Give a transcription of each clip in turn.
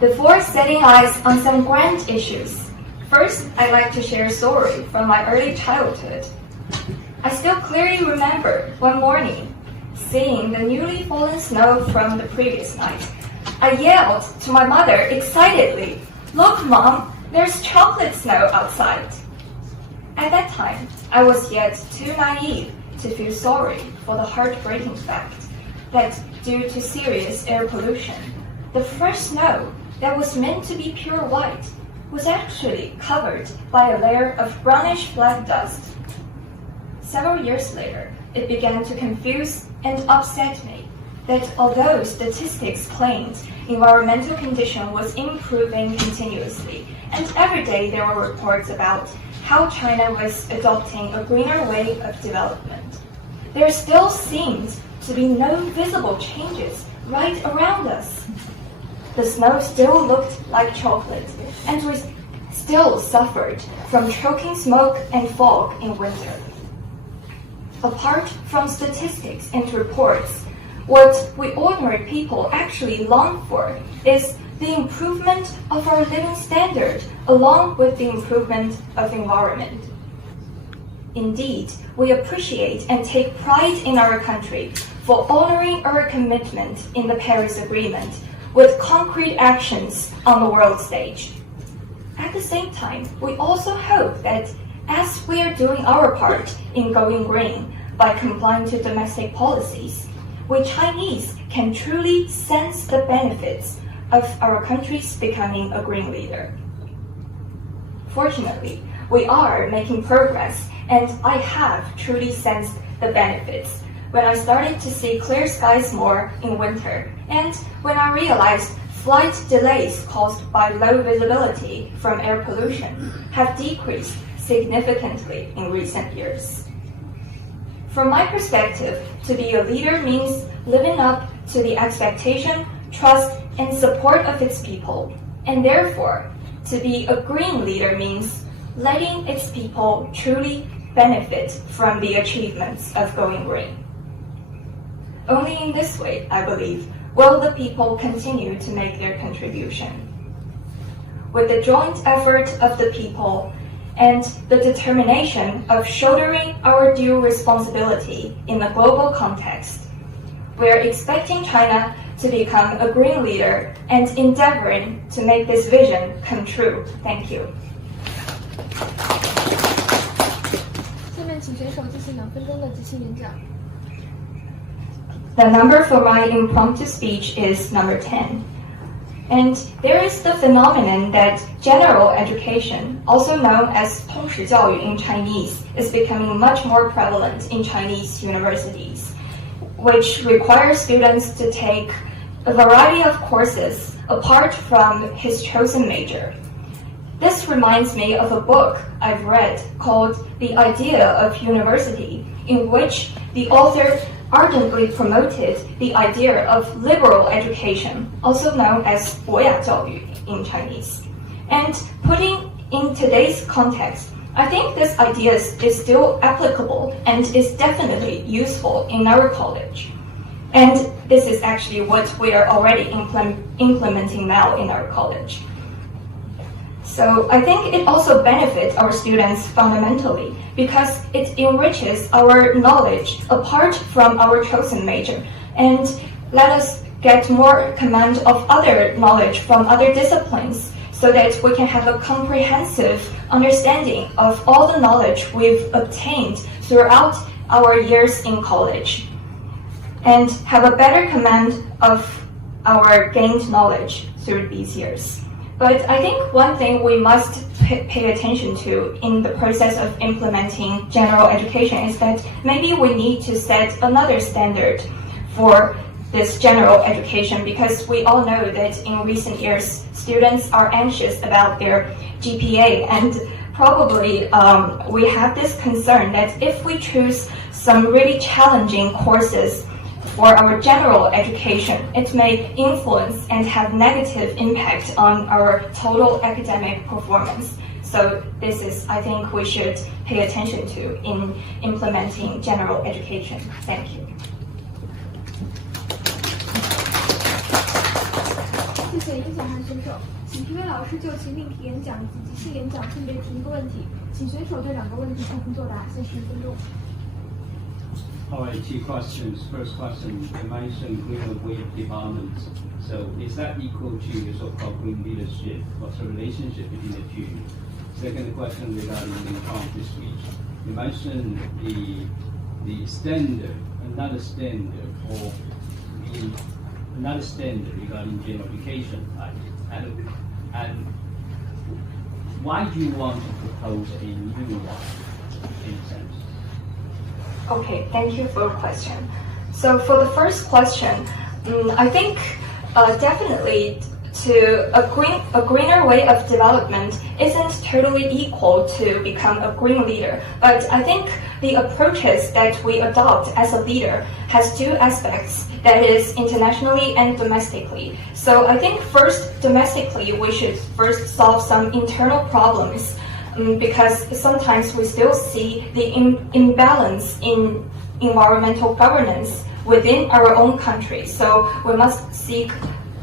Before setting eyes on some grand issues, first I'd like to share a story from my early childhood. I still clearly remember one morning, seeing the newly fallen snow from the previous night. I yelled to my mother excitedly, "Look, Mom, there's chocolate snow outside." At that time, I was yet too naive to feel sorry for the heartbreaking fact that due to serious air pollution, the fresh snow that was meant to be pure white was actually covered by a layer of brownish black dust. Several years later, it began to confuse and upset me that although statistics claimed environmental condition was improving continuously, and every day there were reports about how China was adopting a greener way of development, there still seemed to be no visible changes right around us. The snow still looked like chocolate, and we still suffered from choking smoke and fog in winter. Apart from statistics and reports, what we ordinary people actually long for is the improvement of our living standard along with the improvement of environment. Indeed, we appreciate and take pride in our country for honoring our commitment in the Paris Agreement with concrete actions on the world stage. At the same time, we also hope that as we are doing our part in going green by complying to domestic policies, we Chinese can truly sense the benefits of our country's becoming a green leader. Fortunately, we are making progress, and I have truly sensed the benefits when I started to see clear skies more in winter, and when I realized flight delays caused by low visibility from air pollution have decreased significantly in recent years. From my perspective, to be a leader means living up to the expectation, trust, and support of its people, and therefore, to be a green leader means letting its people truly benefit from the achievements of going green. Only in this way, I believe, will the people continue to make their contribution. With the joint effort of the people and the determination of shouldering our due responsibility in the global context, we are expecting China to become a green leader and endeavoring to make this vision come true. Thank you. 下面请选手进行2分钟的即兴演讲。The number for my impromptu speech is number 10. And there is the phenomenon that general education, also known as 通识教育 in Chinese, is becoming much more prevalent in Chinese universities, which requires students to take a variety of courses apart from his chosen major. This reminds me of a book I've read called The Idea of University, in which the author ardently promoted the idea of liberal education, also known as 博雅教育 in Chinese. And putting in today's context, I think this idea is still applicable and is definitely useful in our college. And this is actually what we are already implementing now in our college. So I think it also benefits our students fundamentally because it enriches our knowledge apart from our chosen major and let us get more command of other knowledge from other disciplines so that we can have a comprehensive understanding of all the knowledge we've obtained throughout our years in college and have a better command of our gained knowledge through these years. But I think one thing we must pay attention to in the process of implementing general education is that maybe we need to set another standard for this general education because we all know that in recent years, students are anxious about their GPA and probably we have this concern that if we choose some really challenging courses for our general education, it may influence and have negative impact on our total academic performance. So this is, I think, we should pay attention to in implementing general education. Thank you. 谢谢写演讲函选手，请评委老师就其命题演讲以及即兴演讲分别提一个问题，请选手对2个问题充分作答，限时10分钟。All right, 2 questions. First question, you mentioned green way of development. So is that equal to the so-called green leadership? What's the relationship between the two? Second question regarding the impromptu speech. You mentioned the standard, another standard regarding general education. And why do you want to propose a new one in a sense? Okay, thank you for your question. So for the first question, I think definitely a greener way of development isn't totally equal to become a green leader. But I think the approaches that we adopt as a leader has 2 aspects, that is internationally and domestically. So I think first, domestically, we should first solve some internal problems, because sometimes we still see the imbalance in environmental governance within our own country. So we must seek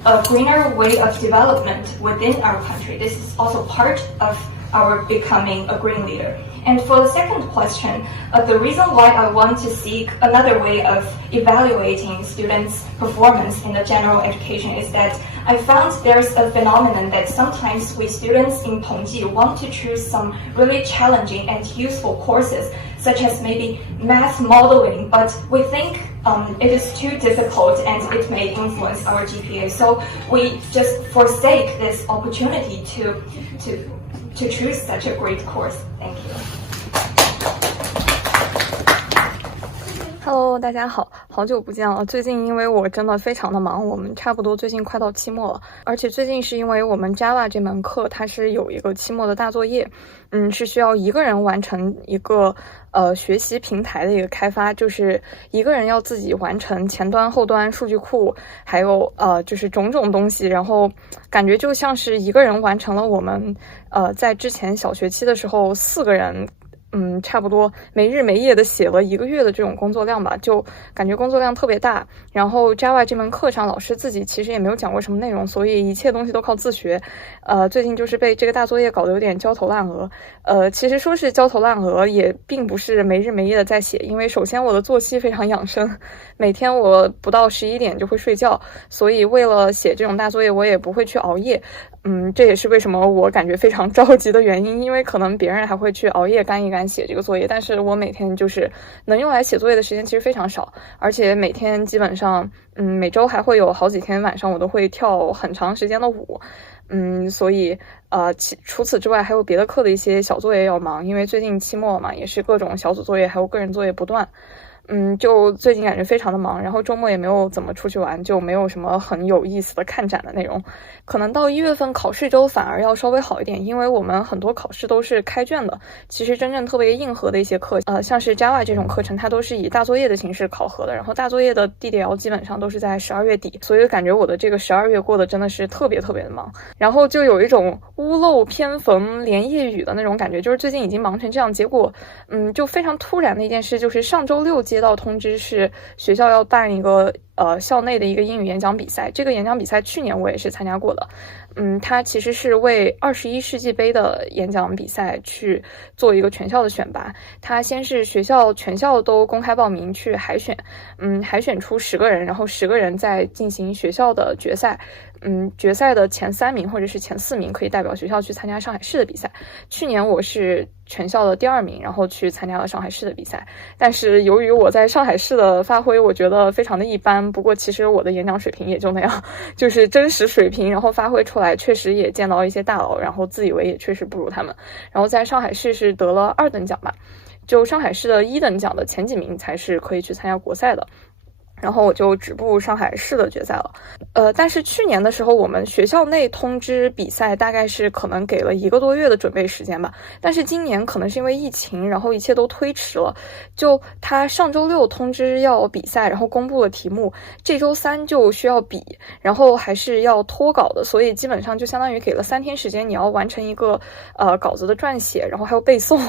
a greener way of development within our country. This is also part of our becoming a green leader. And for the second question, the reason why I want to seek another way of evaluating students' performance in the general education is that I found there's a phenomenon that sometimes we students in Tongji want to choose some really challenging and useful courses, such as maybe math modeling, but we think it is too difficult and it may influence our GPA. So we just forsake this opportunity to choose such a great course. Thank you. Hello， 大家好，好久不见了。最近因为我真的非常的忙，我们差不多最近快到期末了，而且最近是因为我们 Java 这门课它是有一个期末的大作业，是需要一个人完成一个学习平台的一个开发，就是一个人要自己完成前端、后端、数据库，还有就是种种东西，然后感觉就像是一个人完成了我们在之前小学期的时候4个人。差不多没日没夜的写了1个月的这种工作量吧，就感觉工作量特别大。然后 Java 这门课上老师自己其实也没有讲过什么内容，所以一切东西都靠自学。最近就是被这个大作业搞得有点焦头烂额。其实说是焦头烂额，也并不是没日没夜的在写，因为首先我的作息非常养生，每天我不到11点就会睡觉，所以为了写这种大作业，我也不会去熬夜。这也是为什么我感觉非常着急的原因，因为可能别人还会去熬夜干一干写这个作业，但是我每天就是能用来写作业的时间其实非常少，而且每天基本上每周还会有好几天晚上我都会跳很长时间的舞。所以除此之外还有别的课的一些小作业要忙，因为最近期末嘛，也是各种小组作业还有个人作业不断。就最近感觉非常的忙，然后周末也没有怎么出去玩，就没有什么很有意思的看展的内容。可能到1月份考试周反而要稍微好一点，因为我们很多考试都是开卷的。其实真正特别硬核的一些课，像是 Java 这种课程，它都是以大作业的形式考核的，然后大作业的DDL基本上都是在12月底，所以感觉我的这个12月过得真的是特别特别的忙，然后就有一种屋漏偏逢连夜雨的那种感觉，就是最近已经忙成这样，结果就非常突然的一件事，就是上周6接到通知是学校要办一个校内的一个英语演讲比赛。这个演讲比赛去年我也是参加过的，它其实是为21世纪杯的演讲比赛去做一个全校的选拔。它先是全校都公开报名去海选，海选出10个人，然后10个人再进行学校的决赛。决赛的前3名或者是前4名可以代表学校去参加上海市的比赛。去年我是全校的第2名，然后去参加了上海市的比赛。但是由于我在上海市的发挥，我觉得非常的一般。不过其实我的演讲水平也就那样，就是真实水平，然后发挥出来确实也见到一些大佬，然后自以为也确实不如他们。然后在上海市是得了2等奖吧，就上海市的1等奖的前几名才是可以去参加国赛的。然后我就止步上海市的决赛了。但是去年的时候，我们学校内通知比赛大概是可能给了1个多月的准备时间吧。但是今年可能是因为疫情，然后一切都推迟了。就他上周6通知要比赛，然后公布了题目，这周3就需要比，然后还是要脱稿的，所以基本上就相当于给了3天时间，你要完成一个稿子的撰写，然后还有背诵。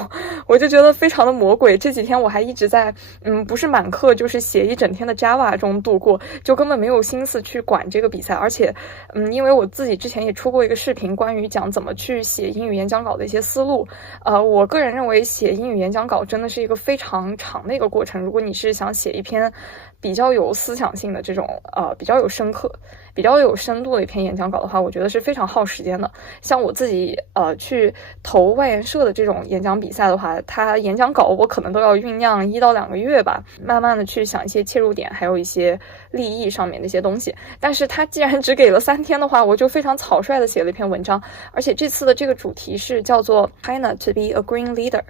我就觉得非常的魔鬼。这几天我还一直在不是满课就是写一整天的 Java 话中度过，就根本没有心思去管这个比赛。而且因为我自己之前也出过一个视频关于讲怎么去写英语演讲稿的一些思路，我个人认为写英语演讲稿真的是一个非常长的一个过程。如果你是想写一篇比较有思想性的这种比较有深度的一篇演讲稿的话，我觉得是非常耗时间的。像我自己去投外研社的这种演讲比赛的话，它演讲稿我可能都要酝酿1到2个月吧，慢慢的去想一些切入点，还有一些立意上面的一些东西。但是它既然只给了3天的话，我就非常草率的写了一篇文章，而且这次的这个主题是叫做 China to be a green leader，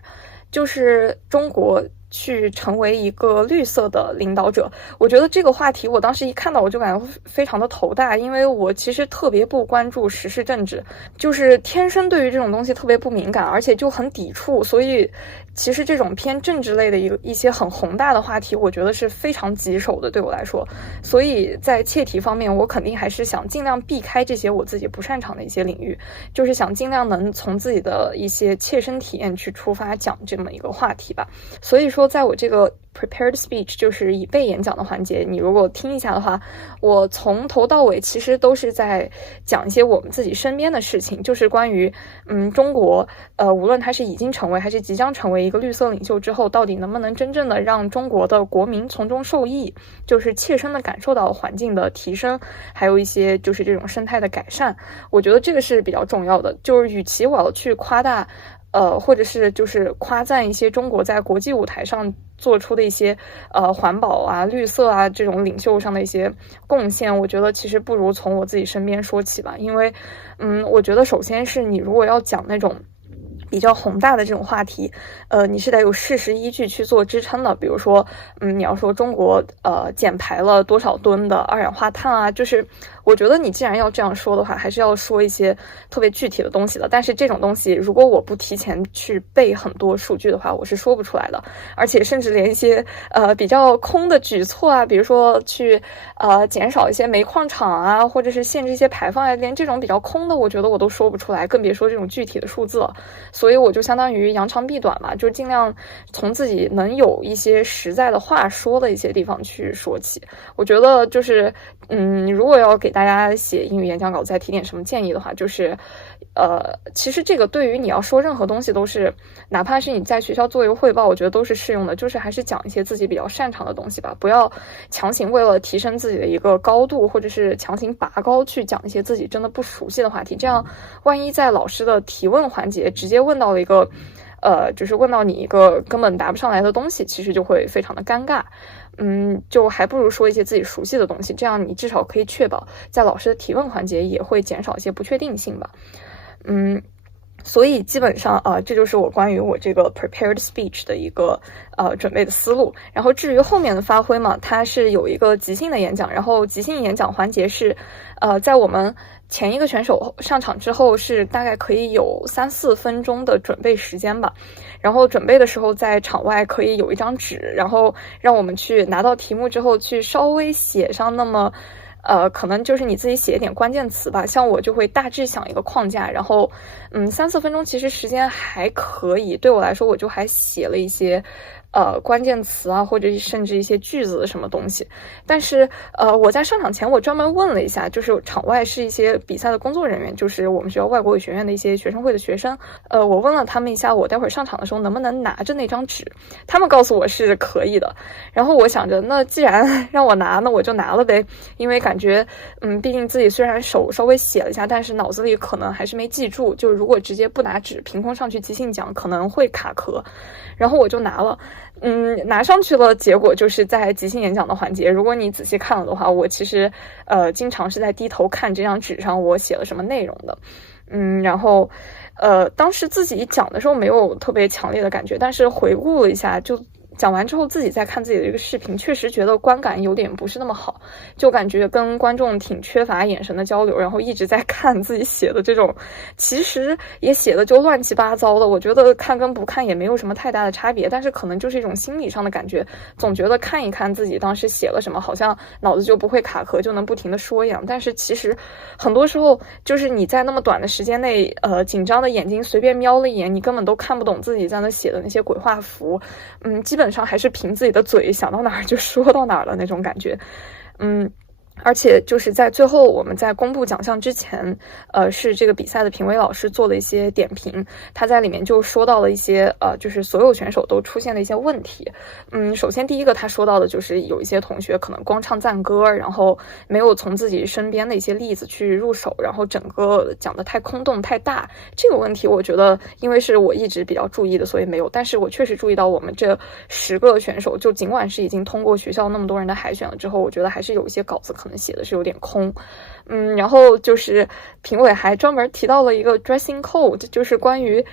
就是中国去成为一个绿色的领导者。我觉得这个话题我当时一看到我就感觉非常的头大，因为我其实特别不关注时事政治，就是天生对于这种东西特别不敏感，而且就很抵触，所以其实这种偏政治类的一些很宏大的话题，我觉得是非常棘手的对我来说。所以在切题方面，我肯定还是想尽量避开这些我自己不擅长的一些领域，就是想尽量能从自己的一些切身体验去出发讲这么一个话题吧。所以说在我这个 prepared speech 就是已备演讲的环节，你如果听一下的话，我从头到尾其实都是在讲一些我们自己身边的事情，就是关于中国无论它是已经成为还是即将成为一个绿色领袖之后，到底能不能真正的让中国的国民从中受益，就是切身的感受到环境的提升，还有一些就是这种生态的改善。我觉得这个是比较重要的，就是与其我要去夸大或者是就是夸赞一些中国在国际舞台上做出的一些环保啊、绿色啊这种领袖上的一些贡献，我觉得其实不如从我自己身边说起吧。因为我觉得首先是你如果要讲那种比较宏大的这种话题，你是得有事实依据去做支撑的。比如说你要说中国减排了多少吨的二氧化碳啊，就是我觉得你既然要这样说的话，还是要说一些特别具体的东西的。但是这种东西如果我不提前去背很多数据的话，我是说不出来的。而且甚至连一些比较空的举措啊，比如说去减少一些煤矿厂啊，或者是限制一些排放啊，连这种比较空的我觉得我都说不出来，更别说这种具体的数字了。所以我就相当于扬长避短嘛，就尽量从自己能有一些实在的话说的一些地方去说起。我觉得就是如果要给大家写英语演讲稿再提点什么建议的话，就是其实这个对于你要说任何东西都是，哪怕是你在学校做一个汇报，我觉得都是适用的，就是还是讲一些自己比较擅长的东西吧，不要强行为了提升自己的一个高度，或者是强行拔高去讲一些自己真的不熟悉的话题，这样万一在老师的提问环节直接问到了一个就是问到你一个根本答不上来的东西，其实就会非常的尴尬。就还不如说一些自己熟悉的东西，这样你至少可以确保在老师的提问环节也会减少一些不确定性吧。所以基本上这就是我关于我这个 prepared speech 的一个准备的思路。然后至于后面的发挥嘛，它是有一个即兴的演讲，然后即兴演讲环节是在我们前一个选手上场之后是大概可以有3-4分钟的准备时间吧。然后准备的时候在场外可以有一张纸，然后让我们去拿到题目之后去稍微写上那么可能就是你自己写一点关键词吧，像我就会大致想一个框架，然后3-4分钟其实时间还可以，对我来说我就还写了一些关键词啊，或者甚至一些句子什么东西。但是我在上场前我专门问了一下，就是场外是一些比赛的工作人员，就是我们学校外国语学院的一些学生会的学生，我问了他们一下，我待会儿上场的时候能不能拿着那张纸，他们告诉我是可以的。然后我想着那既然让我拿，那我就拿了呗，因为感觉毕竟自己虽然手稍微写了一下，但是脑子里可能还是没记住，就如果直接不拿纸凭空上去即兴讲可能会卡壳。然后我就拿了拿上去了，结果就是在即兴演讲的环节，如果你仔细看了的话，我其实经常是在低头看这张纸上我写了什么内容的。然后当时自己讲的时候没有特别强烈的感觉，但是回顾了一下，就讲完之后自己再看自己的一个视频，确实觉得观感有点不是那么好，就感觉跟观众挺缺乏眼神的交流，然后一直在看自己写的这种，其实也写的就乱七八糟的，我觉得看跟不看也没有什么太大的差别，但是可能就是一种心理上的感觉，总觉得看一看自己当时写了什么，好像脑子就不会卡壳，就能不停的说一样。但是其实很多时候就是你在那么短的时间内紧张的眼睛随便瞄了一眼，你根本都看不懂自己在那写的那些鬼画符。基本本上还是凭自己的嘴想到哪儿就说到哪儿了那种感觉。而且就是在最后我们在公布奖项之前，是这个比赛的评委老师做了一些点评，他在里面就说到了一些就是所有选手都出现的一些问题。首先第一个他说到的就是有一些同学可能光唱赞歌，然后没有从自己身边的一些例子去入手，然后整个讲的太空洞太大。这个问题我觉得因为是我一直比较注意的，所以没有，但是我确实注意到我们这10个选手，就尽管是已经通过学校那么多人的海选了之后，我觉得还是有一些稿子可能写的是有点空。然后就是评委还专门提到了一个 dressing code， 就是关于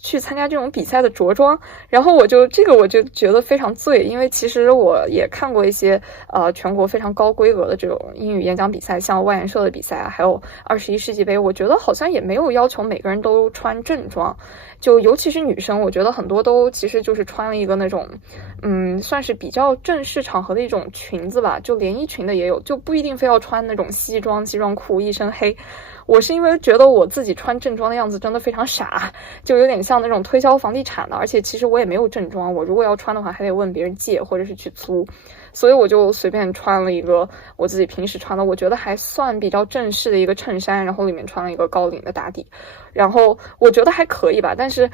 去参加这种比赛的着装，然后我就觉得非常醉，因为其实我也看过一些全国非常高规格的这种英语演讲比赛，像外研社的比赛啊，还有21世纪杯，我觉得好像也没有要求每个人都穿正装，就尤其是女生，我觉得很多都其实就是穿了一个那种算是比较正式场合的一种裙子吧，就连衣裙的也有，就不一定非要穿那种西装裤一身黑。我是因为觉得我自己穿正装的样子真的非常傻，就有点像那种推销房地产的，而且其实我也没有正装，我如果要穿的话还得问别人借或者是去租，所以我就随便穿了一个我自己平时穿的我觉得还算比较正式的一个衬衫，然后里面穿了一个高领的打底，然后我觉得还可以吧，但是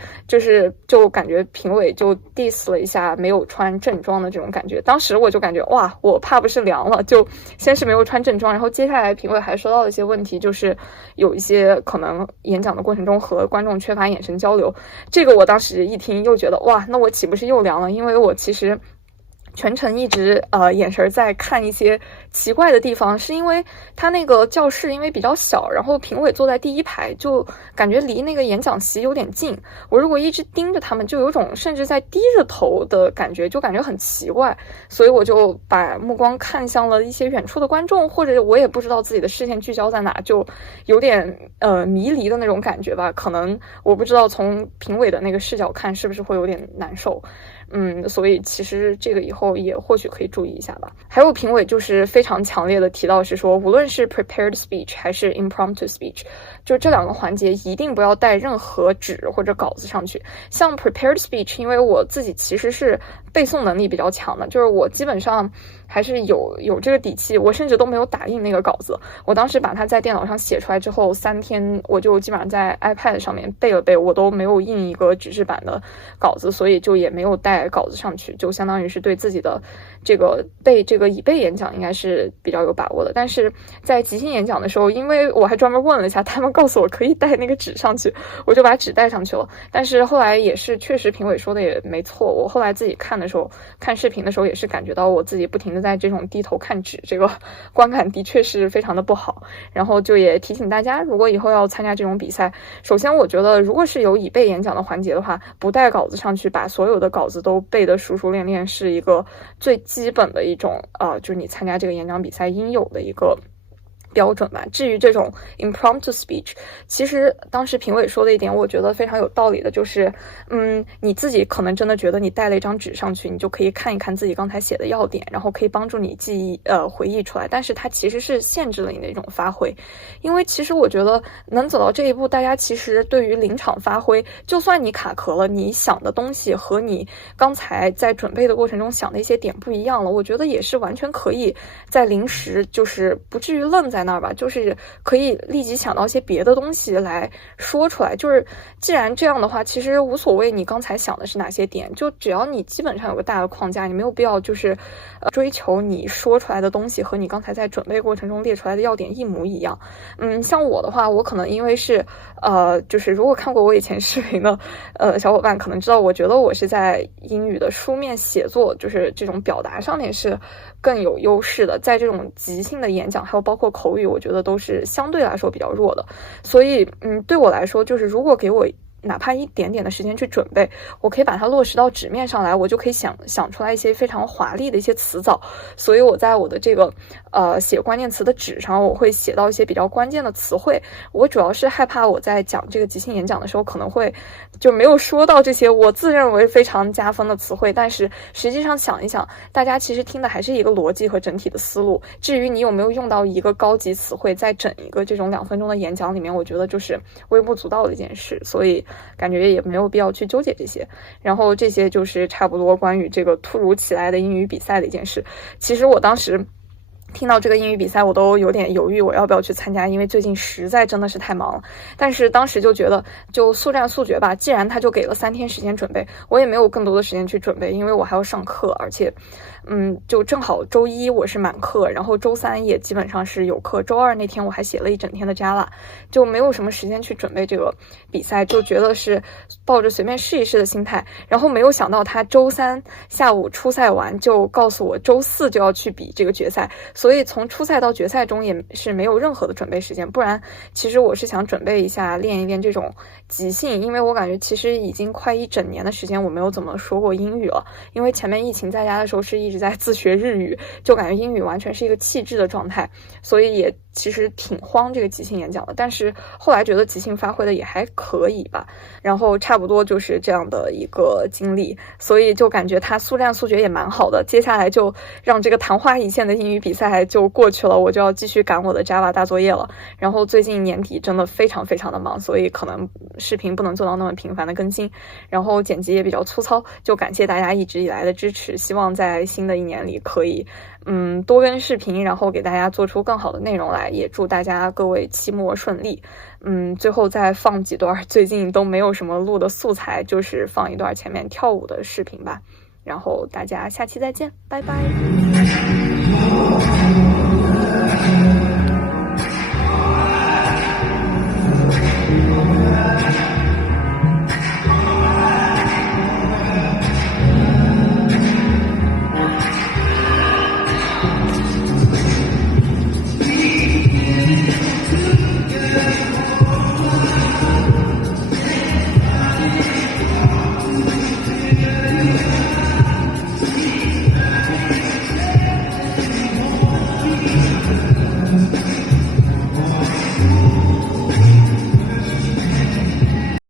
就感觉评委就 diss 了一下没有穿正装的这种感觉。当时我就感觉哇，我怕不是凉了，就先是没有穿正装，然后接下来评委还说到了一些问题，就是有一些可能演讲的过程中和观众缺乏眼神交流，这个我当时一听又觉得哇，那我岂不是又凉了，因为我其实全程一直眼神在看一些奇怪的地方，是因为他那个教室因为比较小，然后评委坐在第一排，就感觉离那个演讲席有点近，我如果一直盯着他们，就有种甚至在低着头的感觉，就感觉很奇怪，所以我就把目光看向了一些远处的观众，或者我也不知道自己的视线聚焦在哪，就有点迷离的那种感觉吧，可能我不知道从评委的那个视角看是不是会有点难受。所以其实这个以后也或许可以注意一下吧。还有评委就是非常强烈的提到是说，无论是 prepared speech 还是 impromptu speech， 就这2个环节一定不要带任何纸或者稿子上去。像 prepared speech， 因为我自己其实是背诵能力比较强的，就是我基本上还是有这个底气，我甚至都没有打印那个稿子，我当时把它在电脑上写出来之后3天我就基本上在 iPad 上面背了背，我都没有印一个纸质版的稿子，所以就也没有带稿子上去，就相当于是对自己的这个已备演讲应该是比较有把握的。但是在即兴演讲的时候，因为我还专门问了一下，他们告诉我可以带那个纸上去，我就把纸带上去了。但是后来也是确实评委说的也没错，我后来自己看视频的时候也是感觉到我自己不停的在这种低头看纸，这个观感的确是非常的不好。然后就也提醒大家，如果以后要参加这种比赛，首先我觉得如果是有已备演讲的环节的话，不带稿子上去，把所有的稿子都背得熟熟练练，是一个最基本的一种就是你参加这个演讲比赛应有的一个标准吧。至于这种 impromptu speech， 其实当时评委说的一点我觉得非常有道理的，就是你自己可能真的觉得你带了一张纸上去，你就可以看一看自己刚才写的要点，然后可以帮助你回忆出来，但是它其实是限制了你的一种发挥。因为其实我觉得能走到这一步，大家其实对于临场发挥，就算你卡壳了，你想的东西和你刚才在准备的过程中想的一些点不一样了，我觉得也是完全可以在临时就是不至于愣在那儿吧，就是可以立即想到一些别的东西来说出来。就是既然这样的话，其实无所谓你刚才想的是哪些点，就只要你基本上有个大的框架，你没有必要就是追求你说出来的东西和你刚才在准备过程中列出来的要点一模一样。像我的话，我可能因为是就是如果看过我以前视频的小伙伴可能知道，我觉得我是在英语的书面写作，就是这种表达上面是更有优势的，在这种即兴的演讲还有包括口语，我觉得都是相对来说比较弱的。所以对我来说，就是如果给我哪怕一点点的时间去准备，我可以把它落实到纸面上来，我就可以想出来一些非常华丽的一些词藻。所以我在我的这个写关键词的纸上，我会写到一些比较关键的词汇。我主要是害怕我在讲这个即兴演讲的时候，可能会就没有说到这些我自认为非常加分的词汇，但是实际上想一想，大家其实听的还是一个逻辑和整体的思路。至于你有没有用到一个高级词汇在整一个这种2分钟的演讲里面，我觉得就是微不足道的一件事。所以感觉也没有必要去纠结这些。然后这些就是差不多关于这个突如其来的英语比赛的一件事。其实我当时听到这个英语比赛我都有点犹豫我要不要去参加，因为最近实在真的是太忙了。但是当时就觉得就速战速决吧，既然他就给了3天时间准备，我也没有更多的时间去准备，因为我还要上课，而且就正好周一我是满课，然后周三也基本上是有课，周二那天我还写了一整天的 Java， 就没有什么时间去准备这个比赛，就觉得是抱着随便试一试的心态。然后没有想到他周三下午初赛完就告诉我周四就要去比这个决赛，所以从初赛到决赛中也是没有任何的准备时间。不然其实我是想准备一下练一练这种即兴，因为我感觉其实已经快1整年的时间我没有怎么说过英语了，因为前面疫情在家的时候是一直在自学日语，就感觉英语完全是一个弃置的状态，所以也其实挺慌这个即兴演讲的。但是后来觉得即兴发挥的也还可以吧，然后差不多就是这样的一个经历，所以就感觉他速战速决也蛮好的。接下来就让这个昙花一现的英语比赛就过去了，我就要继续赶我的 Java 大作业了。然后最近年底真的非常非常的忙，所以可能视频不能做到那么频繁的更新，然后剪辑也比较粗糙，就感谢大家一直以来的支持，希望在新的一年里可以多更视频，然后给大家做出更好的内容来，也祝大家各位期末顺利。最后再放几段最近都没有什么录的素材，就是放一段前面跳舞的视频吧。然后大家下期再见，拜拜。